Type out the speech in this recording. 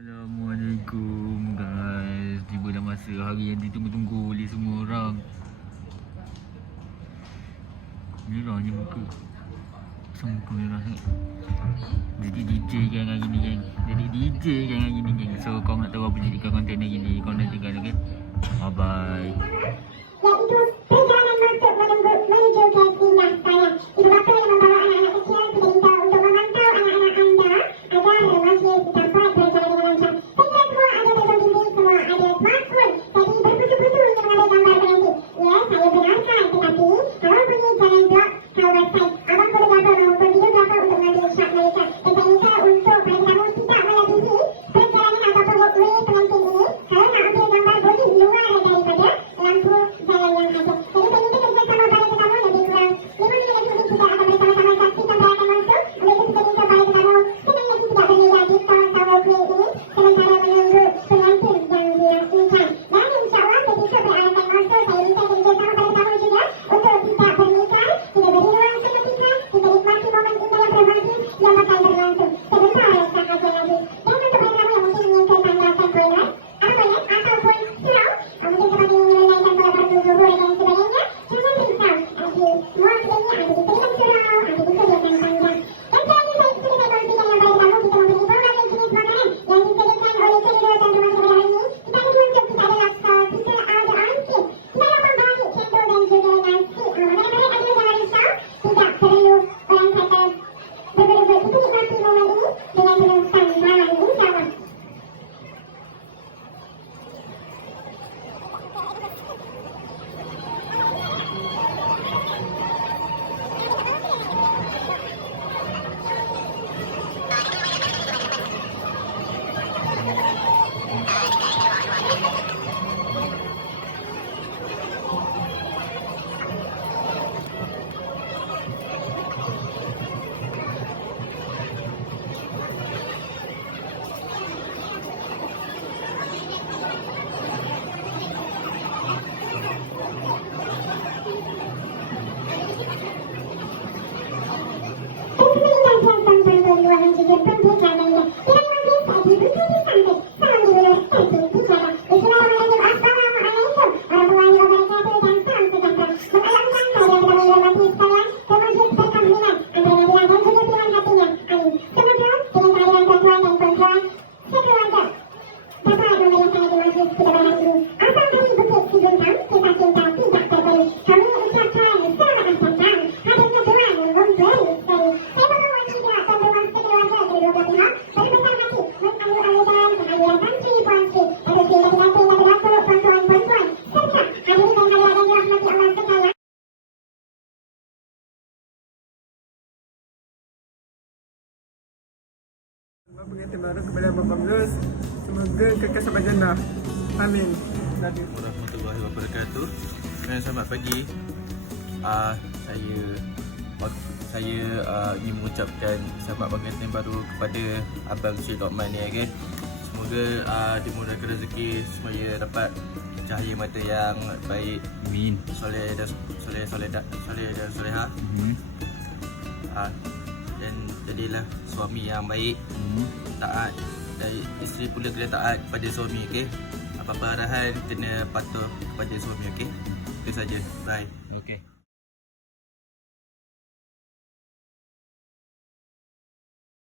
Assalamualaikum guys. Tiba dah masa hari yang ditunggu-tunggu oleh semua orang. Merahnya muka. Asal muka merah sangat. Jadi DJ kan hari ni geng. So kau nak tahu apa jadi konten hari ni, kau nak dengar, okay? Bye bye. Iaitu perjalanan masuk menuju ke Sinah sayang. Ibu bapa yang membawa anak-anak kecil kita minta untuk memantau anak-anak anda agar masih dapat berjalan dengan lancar. Saya kira semua ada telefon bimbit, semua ada smartphone. Jadi berpusu-pusu untuk mengambil gambar berhenti. Ya, saya benarkan, tetapi kalau pergi jangan blok ke website. Abang fotografer maupun videografer untuk mengambil shot mereka. Dan saya minta untuk para tetamu tidak melebihi perjalanan ataupun walkway pengantin ini. Kalau nak ambil gambar boleh luar daripada lampu jalan yang ada. Jadi saya minta kerjasama para tetamu lebih kurang 5 minit lagi mungkin kita akan bersama-sama saksikan perayaan langsung. Oleh itu kita minta para tetamu senang lagi tidak berniaga di tol atau walkway ini sementara menunggu pengantin yang dia inginkan. Dan insyaAllah ketika perayaan langsung saya minta kerjasama para tetamu juga untuk tidak berniaga, tidak beri ruang ketika kita nikmati momen indah yang berhenti yang bakal berlangsung sebentar sahaja lagi. Dan untuk para tetamu yang mungkin ingin ketandakan toilet ataupun surau, mungkin seperti menunaikan pola batu zuhur dan sebagainya, jangan risau. Nanti semua sebenarnya ada diberikan surau, ada disediakan panjang. Dan selain saya sudah saya kongsikan yang pada tamu, kita mempunyai berbagai jenis makanan yang disediakan oleh cendol dan rumah kepada hari ini. Kita ada dua cuk, kita ada laksa, kita ada angkit, kita ada pembalik cendol dan juga nasi. Mana-mana ada jangan risau, tidak perlu orang kata berbeza. Kita nikmati momen ini dengan penuh santai, insyaAllah. Pengantin baru kepada Abang Gus, semoga kekal sampai jannah. Amin. Warahmatullahi wabarakatuh. Selamat pagi. Saya ingin mengucapkan selamat pengantin baru kepada Abang Syed Lokman ni, okay? Semoga dimudahkan rezeki supaya dapat cahaya mata yang baik. Amin. Soleh dan soleha. Dan jadilah suami yang baik, taat, dan isteri pula kena taat pada suami, okey? Apa-apa arahan kena patuh kepada suami, okey? Itu saja. Bye.